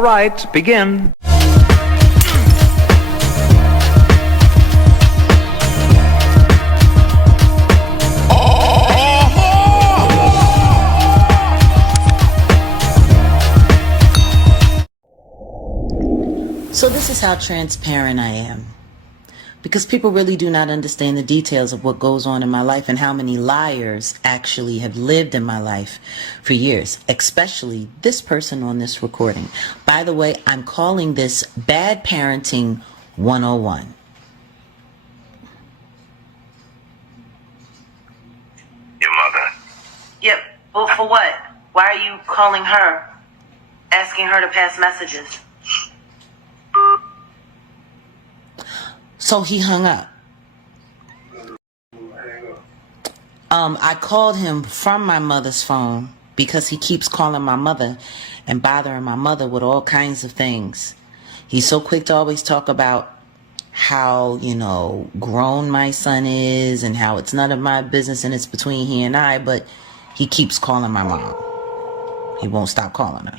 All right, begin. So this is how transparent I am. Because people really do not understand the details of what goes on in my life and how many liars actually have lived in my life for years, especially this person on this recording. By the way, I'm calling this Bad Parenting 101. Your mother. Yep. Well, for what? Why are you calling her? Asking her to pass messages? So he hung up. I called him from my mother's phone because he keeps calling my mother and bothering my mother with all kinds of things. He's so quick to always talk about how, grown my son is and how it's none of my business and it's between he and I, but he keeps calling my mom. He won't stop calling her.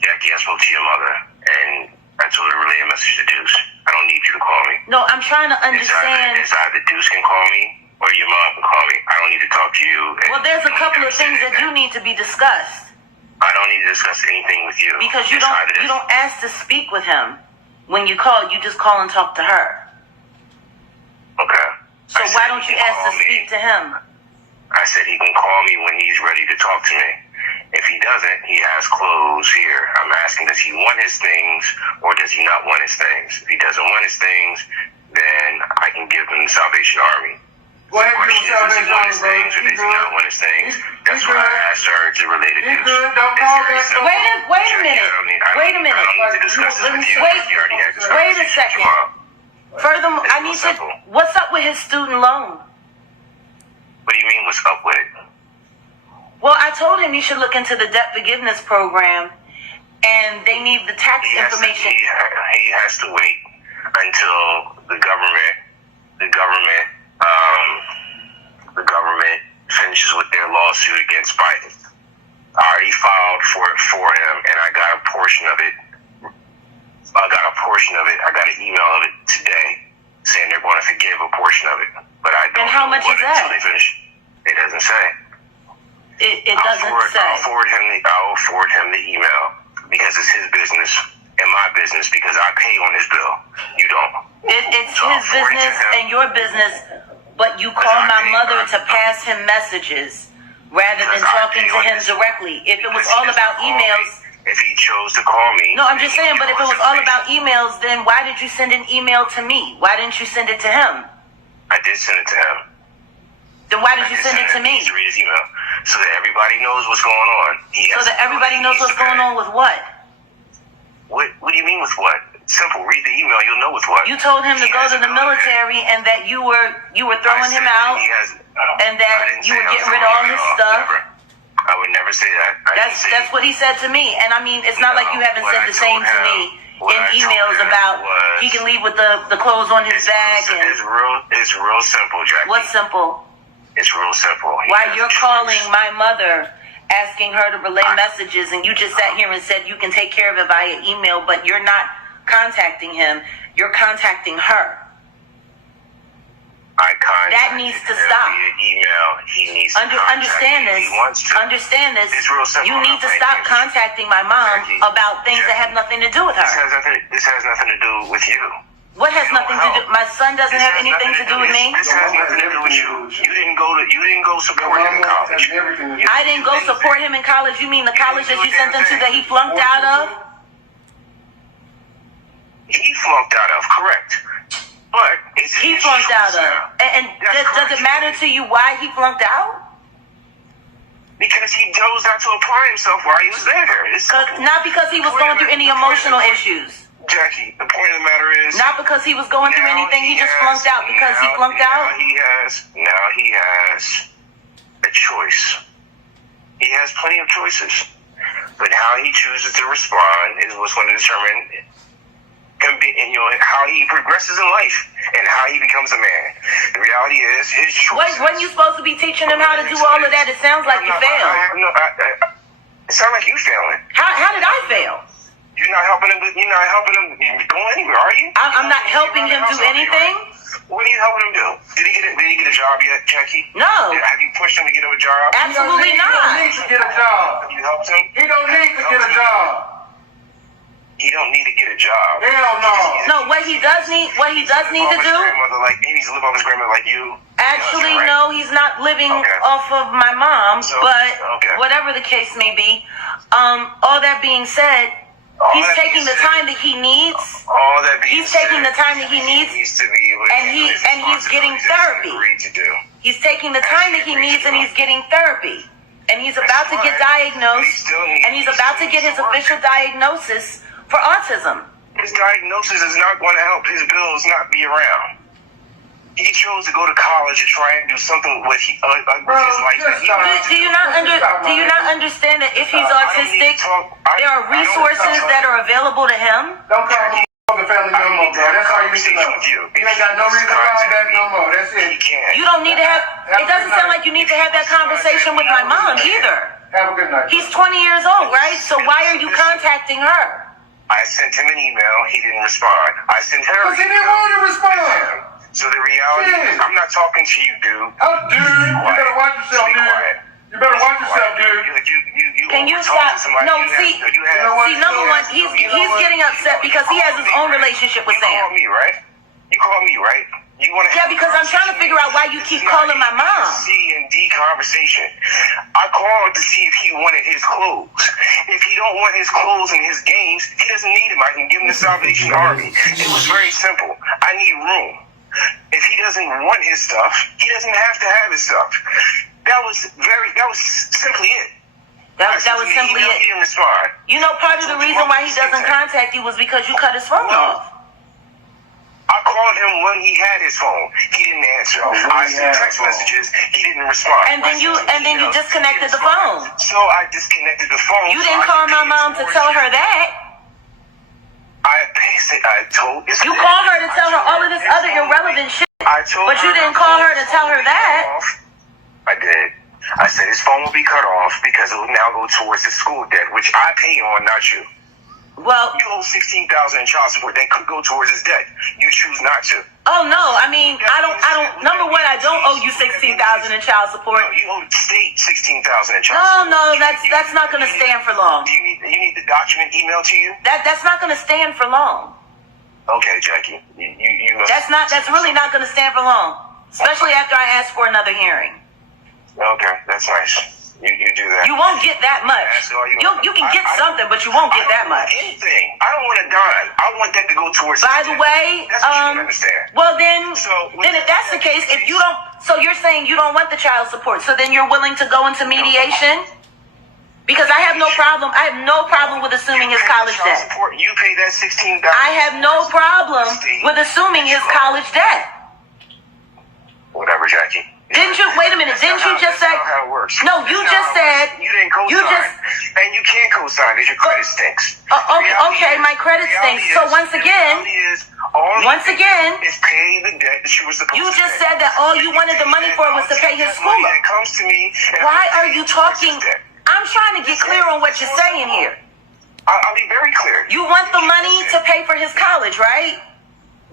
Jackie, I spoke to your mother and I told her to relay a message to Deuce. I don't need you to call me. No, I'm trying to understand. It's either Deuce can call me or your mom can call me. I don't need to talk to you. Well, there's a couple of things that do need to be discussed. I don't need to discuss anything with you. Because you don't ask to speak with him. When you call, you just call and talk to her. Okay. So why don't you ask to speak to him? I said he can call me when he's ready to talk to me. If he doesn't, he has clothes here. I'm asking, does he want his things or does he not want his things? If he doesn't want his things, then I can give him the Salvation Army. Well, the question is, does he want his things or does he not want his things? That's why I asked her to relate it to. Wait a minute. I don't need to discuss this with you. You already had this Wait a conversation with second. your mom. Furthermore, It's I need real to. simple. What's up with his student loan? What do you mean, what's up with it? Well, I told him you should look into the debt forgiveness program, and they need the tax information. He has to wait until the government finishes with their lawsuit against Biden. I already filed for it for him, and I got a portion of it. I got an email of it today saying they're going to forgive a portion of it, but I don't. And how much is that? Until they finish. It doesn't say. It doesn't say. I'll forward him the email because it's his business and my business because I pay on his bill. You don't. It's his business and your business, but you call my mother to pass him messages rather than talking to him directly. If it was all about emails. If he chose to call me. No, I'm just saying, but if it was all about emails, then why did you send an email to me? Why didn't you send it to him? I did send it to him. Then why did you send it to me? To read his email so that everybody knows what's going on. So that everybody knows what's going on with what? What do you mean with what? Simple. Read the email. You'll know with what. You told him to go to the military and that you were throwing him out and that you were getting rid of all his stuff. I would never say that. That's what he said to me. And I mean, it's not like you haven't said the same to me in emails about he can leave with the clothes on his back. It's real simple, Jackie. What's simple? It's real simple. Why you're calling my mother, asking her to relay messages, and you just sat here and said you can take care of it via email, but you're not contacting him. You're contacting her. That needs to stop. Via email. He needs to understand this. He wants to. Understand this. It's real simple. You need to stop contacting my mom about things that have nothing to do with her. This has nothing to do with you. What has nothing to do? My son doesn't have anything to do with me. This has nothing to do with you. You didn't go support him in college. I didn't go support him in college. You mean the college that you sent him to that he flunked out of? He flunked out of, correct. But he flunked out of. And does it matter to you why he flunked out? Because he chose not to apply himself while he was there. Not because he was going through any emotional issues. Jackie, the point of the matter is... Not because he was going through anything, he just flunked out because he flunked out? Now he has a choice. He has plenty of choices. But how he chooses to respond is what's going to determine how he progresses in life and how he becomes a man. The reality is his choice. When you supposed to be teaching him how to do all of that, it sounds like you failed. It sounds like you failing. How did I fail? You're not helping him. You're not helping him go anywhere, are you? I'm not helping him do anything. What are you helping him do? Did he get a job yet, Jackie? No. Have you pushed him to get him a job? Absolutely not. He don't need to get a job. Have you helped him? He don't need to get a job. He don't need to get a job. Hell no. No, what he does need to do. Like he needs to live off his grandmother like you. Actually, Right? no, he's not living off of my mom. So, but okay. whatever the case may be, all that being said, he's taking the time that he needs. All that being He's taking said, the time that he needs, to be able to and handle his he's getting responsibilities that therapy. he agreed to do. He's taking the time that he needs, and he's getting therapy. And he's about to get diagnosed, and he's about to get his official diagnosis for autism. His diagnosis is not going to help his bills not be around. He chose to go to college to try and do something with his life. Do you not understand that if he's autistic, there are resources that are available to him? Don't call me the family no more, bro. That's all you need to know. You ain't got no reason to call back no more. That's it. You don't need to have. It doesn't sound like you need to have that conversation with my mom either. Have a good night. He's 20 years old, right? So why are you contacting her? I sent him an email. He didn't respond. I sent her. Because he didn't want to respond. So the reality is, I'm not talking to you, dude. Oh, dude, you better watch yourself, dude. You better watch yourself, dude. Can you stop? No, see, number one, he's getting upset because he has his own relationship with You call Sam. me, right? You call me, right? You want to? Yeah, because I'm trying to figure out why you keep calling my mom. C and D conversation. I called to see if he wanted his clothes. If he don't want his clothes and his games, he doesn't need them. I can give him the Salvation Army. It was very simple. I need room. If he doesn't want his stuff, he doesn't have to have his stuff. That was simply it. That was simply He it. didn't respond. You know, part of the reason why he doesn't contact you was because you cut his phone off. I called him when he had his phone. He didn't answer. I sent text messages. He didn't respond. And then you disconnected the phone. So I disconnected the phone. You didn't call my mom to tell her that. I told. You called her to tell her all of this other irrelevant shit. But you didn't call her to tell her that. I did. I said his phone will be cut off because it will now go towards the school debt, which I pay on, not you. Well, You owe $16,000 in child support. That could go towards his debt. You choose not to. oh no, I mean, I don't. Number one, I don't owe you $16,000 in child support. No, you owe the state $16,000 in child support. No, that's not going to stand for long. Do you need the document emailed to you? That's not going to stand for long. Okay, Jackie. You That's really not going to stand for long, especially after I ask for another hearing. Okay, that's nice. You do that. You won't get that much. You can get something, but you won't get that much. Anything. I don't want a dime. I want that to go towards. By the way, that's what you don't understand. well then So, if that's the case, if you don't, so you're saying you don't want the child support, so then you're willing to go into mediation? Because I have no problem. I have no problem with assuming his college debt. You pay that $16,000. I have no problem with assuming his college debt. Whatever, Jackie. Didn't you? Wait a minute. Didn't you just say? That's not how it works. No, you just said. You didn't co-sign. And you can't co-sign because your credit stinks. Okay, my credit stinks. So once again, is pay the debt that you were supposed to pay. you just said that all you wanted the money for was to pay his school. It comes to me. Why are you talking? I'm trying to get clear on what you're saying here. I'll be very clear. You want the money to pay for his college, right?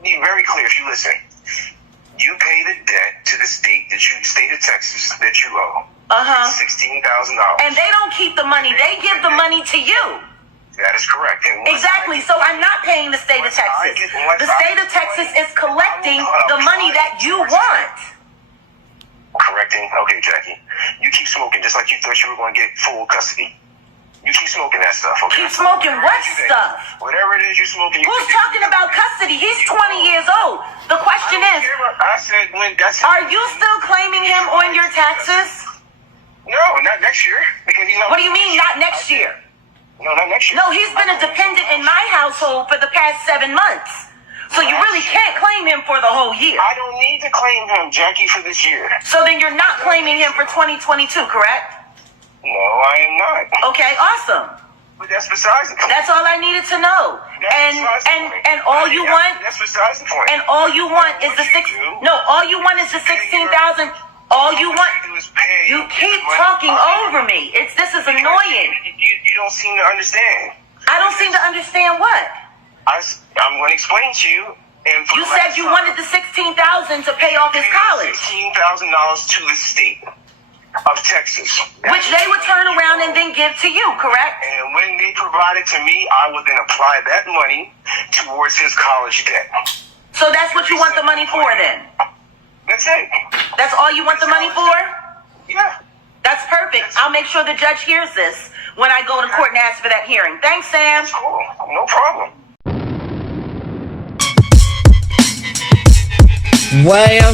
Be very clear if you listen. You pay the debt to the state of Texas that you owe. $16,000. And they don't keep the money. They give the money to you. That is correct. Exactly. So I'm not paying the state of Texas. The state of Texas is collecting the money that you want. Correcting. Okay, Jackie. You keep smoking just like you thought you were going to get full custody. You keep smoking that stuff, okay? Keep smoking what stuff? Whatever it is you're smoking. Who's talking about custody? He's 20 years old. The question is, are you still claiming him on your taxes? No, not next year. Because What do you mean, not next year? No, not next year. No, he's been a dependent in my household for the past 7 months. So you really can't claim him for the whole year. I don't need to claim him, Jackie, for this year. So then you're not claiming him for 2022, correct? No, I am not. Okay, awesome. But that's besides the point. That's all I needed to know. And all you want, That's besides the point. and all you want is the all you want is the 16,000. All you want, do is pay. you keep money. talking over me. This is annoying. You don't seem to understand. I don't seem to understand what. I'm going to explain to you. And You said you wanted the $16,000 to pay off his college, $16,000 to the state of Texas, which they would turn around and then give to you, correct? And when they provide it to me, I would then apply that money towards his college debt. So that's what you want the money for then? That's it. That's all you want the money for? Yeah. That's perfect. I'll make sure the judge hears this when I go to court and ask for that hearing. Thanks, Sam. That's cool. No problem. Well,